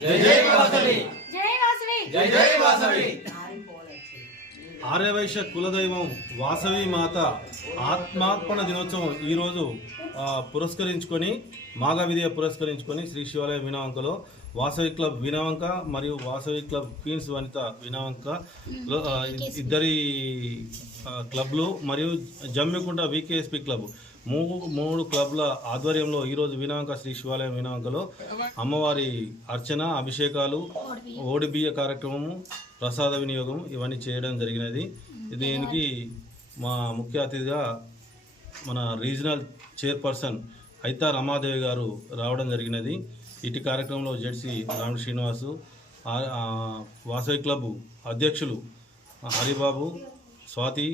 జై జై వాసవి జై వాసవి జై జై వాసవి ఆర్యవైశ్య కులదైవం వాసవి మాత ఆత్మార్పణ దినోత్సవం ఈరోజు పురస్కరించుకొని మాఘ విధియ పురస్కరించుకొని శ్రీ శివాలయ వినావంకలో వాసవి క్లబ్ వినావంక మరియు వాసవి క్లబ్ క్వీన్స్ వనిత వినావంక ఇద్దరి క్లబ్లు మరియు జమ్మికుంట వికేఎస్పి క్లబ్ మూడు క్లబ్ల ఆధ్వర్యంలో ఈరోజు వినావంక శ్రీ శివాలయం వినావంకలో అమ్మవారి అర్చన అభిషేకాలు ఓడిబియ్య కార్యక్రమము ప్రసాద వినియోగం ఇవన్నీ చేయడం జరిగినది. దీనికి మా ముఖ్య అతిథిగా మన రీజనల్ చైర్పర్సన్ అయితా రమాదేవి గారు రావడం జరిగినది. ఇటు కార్యక్రమంలో జెడ్సీ రామ్ శ్రీనివాసు, వాసవి క్లబ్ అధ్యక్షులు హరిబాబు, స్వాతి,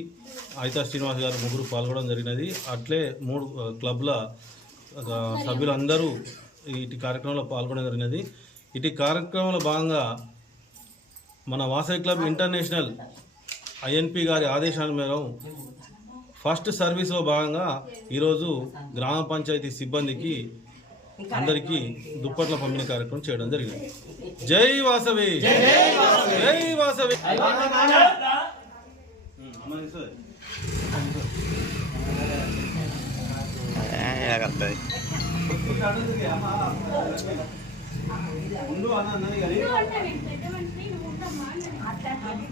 అయితా శ్రీనివాస్ గారు ముగ్గురు పాల్గొనడం జరిగినది. అట్లే మూడు క్లబ్ల సభ్యులందరూ ఇటు కార్యక్రమంలో పాల్గొనడం జరిగినది. ఇటు కార్యక్రమంలో భాగంగా మన వాసవి క్లబ్ ఇంటర్నేషనల్ ఐఎన్పి గారి ఆదేశాల మేరకు ఫస్ట్ సర్వీస్లో భాగంగా ఈరోజు గ్రామ పంచాయతీ సిబ్బందికి అందరికీ దుప్పట్ల పంపిణీ కార్యక్రమం చేయడం జరిగింది. జై వాసవి జై వాసవి. ముందు అన్నది